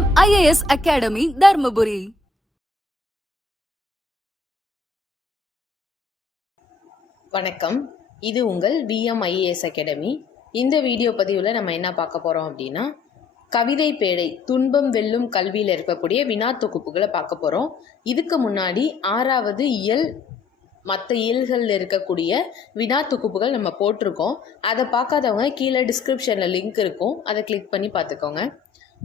M IAS academy Dharmapuri. வணக்கம். இது உங்கள் விஎம்ஐஏஎஸ் அகாடமி இந்த வீடியோ பதிவில் நம்ம என்ன பார்க்க போகிறோம் அப்படின்னா கவிதை பேழை துன்பம் வெல்லும் கல்வியில் இருக்கக்கூடிய வினா தொகுப்புகளை பார்க்க போகிறோம் இதுக்கு முன்னாடி ஆறாவது இயல் மற்ற இயல்களில் இருக்கக்கூடிய வினா தொகுப்புகள் நம்ம போட்டிருக்கோம். அதை பார்க்காதவங்க கீழே டிஸ்கிரிப்ஷனில் லிங்க் இருக்கும். அதை கிளிக் பண்ணி பார்த்துக்கோங்க.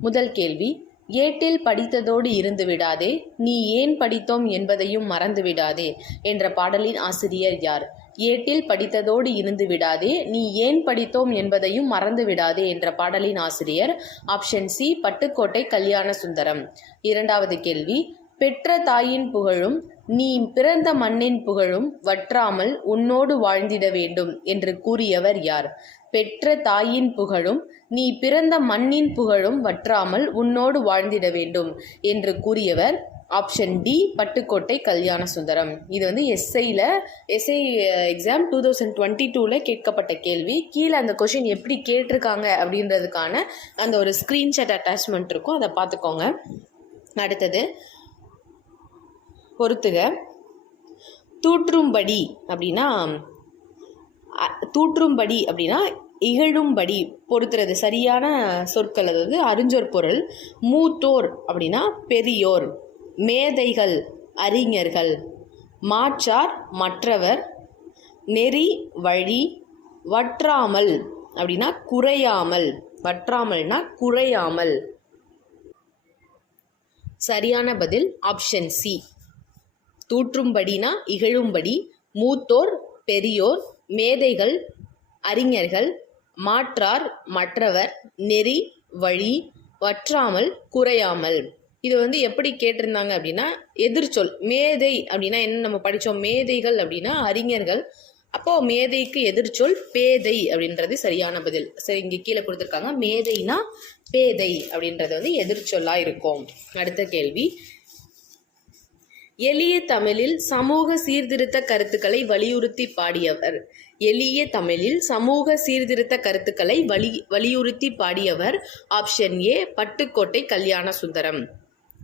முதல் கேள்வி ஏட்டில் படித்ததோடு இருந்து விடாதே நீ ஏன் படித்தோம் என்பதையும் மறந்து விடாதே என்ற பாடலின் ஆசிரியர் யார்? ஏட்டில் படித்ததோடு இருந்து விடாதே நீ ஏன் படித்தோம் என்பதையும் மறந்து விடாதே என்ற பாடலின் ஆசிரியர் ஆப்ஷன் சி பட்டுக்கோட்டை கல்யாண சுந்தரம். இரண்டாவது கேள்வி பெற்ற தாயின் புகழும் நீ பிறந்த மண்ணின் புகழும் வற்றாமல் உன்னோடு வாழ்ந்திட வேண்டும் என்று கூறியவர் யார்? பெற்ற தாயின் புகழும் நீ பிறந்த மண்ணின் புகழும் வற்றாமல் உன்னோடு வாழ்ந்திட வேண்டும் என்று கூறியவர் ஆப்ஷன் டி பட்டுக்கோட்டை கல்யாண சுந்தரம் இது வந்து எஸ்ஐயில் SI exam two thousand twenty டூவில் கேட்கப்பட்ட கேள்வி. கீழே அந்த கொஷின் எப்படி கேட்டிருக்காங்க அப்படின்றதுக்கான அந்த ஒரு ஸ்க்ரீன்ஷாட் அட்டாச்மெண்ட் இருக்கும். அதை பார்த்துக்கோங்க. அடுத்தது பொறுத்துக. தூற்றும்படி அப்படின்னா தூற்றும்படி அப்படின்னா இகழும்படி பொறுத்துறது. சரியான சொற்கள் அதாவது அறிஞ்சொற் பொருள். மூத்தோர் அப்படின்னா பெரியோர். மேதைகள் அறிஞர்கள். மாற்றார் மற்றவர். நெறி வழி. வற்றாமல் அப்படின்னா குறையாமல். வற்றாமல்னா குறையாமல். சரியான பதில் ஆப்ஷன் சி தூற்றும்படினா இகழும்படி. மூத்தோர் பெரியோர் மேதைகள் அறிஞர்கள் மாற்றார் மற்றவர் நெறி வழி வற்றாமல் குறையாமல். இது வந்து எப்படி கேட்டிருந்தாங்க அப்படின்னா எதிர்ச்சொல் மேதை அப்படின்னா என்ன நம்ம படித்தோம் மேதைகள் அப்படின்னா அறிஞர்கள். அப்போது மேதைக்கு எதிர்ச்சொல் பேதை அப்படின்றது சரியான பதில். சரி இங்கே கீழே கொடுத்துருக்காங்க மேதைனா பேதை அப்படின்றது வந்து எதிர்ச்சொல்லாக இருக்கும். அடுத்த கேள்வி. எளிய தமிழில் சமூக சீர்திருத்த கருத்துக்களை வலியுறுத்தி பாடியவர். எளிய தமிழில் சமூக சீர்திருத்த கருத்துக்களை வலி வலியுறுத்தி பாடியவர் ஆப்ஷன் ஏ பட்டுக்கோட்டை கல்யாண சுந்தரம்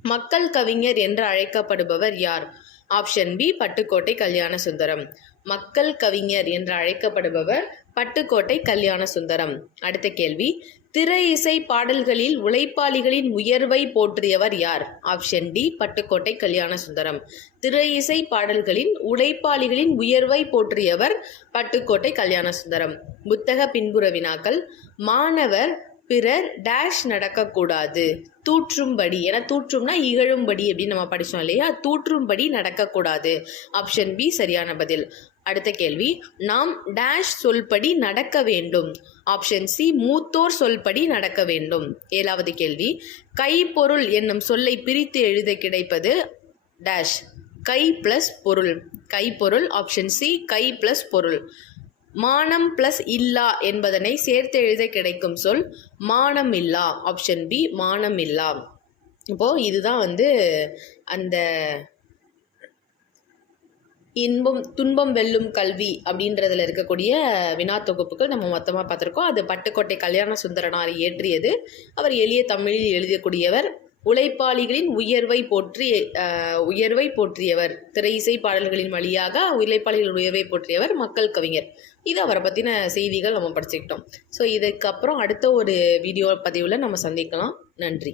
மக்கள் கவிஞர் என்று அழைக்கப்படுபவர் யார்? ஆப்ஷன் பி பட்டுக்கோட்டை கல்யாண சுந்தரம் மக்கள் கவிஞர் என்று அழைக்கப்படுபவர் பட்டுக்கோட்டை கல்யாண சுந்தரம். அடுத்த கேள்வி திரை இசை பாடல்களில் உழைப்பாளிகளின் உயர்வை போற்றியவர் யார்? Option D Pattukkottai Kalyana Sundaram. திரை இசை பாடல்களின் உழைப்பாளிகளின் உயர்வை போற்றியவர் பட்டுக்கோட்டை கல்யாண சுந்தரம். புத்தக பின்புற வினாக்கள் மாணவர் பிறர் டேஷ் நடக்கக்கூடாது. தூற்றும்படி. ஏன்னா தூற்றும்னா இகழும்படி அப்படின்னு நம்ம படித்தோம் இல்லையா? தூற்றும்படி நடக்கக்கூடாது. ஆப்ஷன் பி சரியான பதில். அடுத்த கேள்வி. நாம் டேஷ் சொல்படி நடக்க வேண்டும். ஆப்ஷன் சி மூத்தோர் சொல்படி நடக்க வேண்டும். ஏழாவது கேள்வி. கைப்பொருள் என்னும் சொல்லை பிரித்து எழுத கிடைப்பது டேஷ் கை ப்ளஸ் பொருள். கைப்பொருள். ஆப்ஷன் சி கை ப்ளஸ் பொருள். மானம் ப்ளஸ் இல்லா என்பதனை சேர்த்து எழுத கிடைக்கும் சொல் மானம் இல்லா ஆப்ஷன் பி மானம் இல்லா இப்போது இதுதான் வந்து அந்த இன்பம் துன்பம் வெல்லும் கல்வி அப்படின்றதுல இருக்கக்கூடிய வினா தொகுப்புகள் நம்ம மொத்தமாக பார்த்துருக்கோம். அது பட்டுக்கோட்டை கல்யாண சுந்தரனார் இயற்றியது. அவர் எளிய தமிழில் எழுதக்கூடியவர் உழைப்பாளிகளின் உயர்வை போற்றி உயர்வை போற்றியவர். திரை இசை பாடல்களின் வழியாக உழைப்பாளிகளின் உயர்வை போற்றியவர் மக்கள் கவிஞர். இது அவரை பற்றின செய்திகள் நம்ம படிச்சுக்கிட்டோம். ஸோ இதுக்கப்புறம் அடுத்த ஒரு வீடியோ பதிவில் நம்ம சந்திக்கலாம். நன்றி.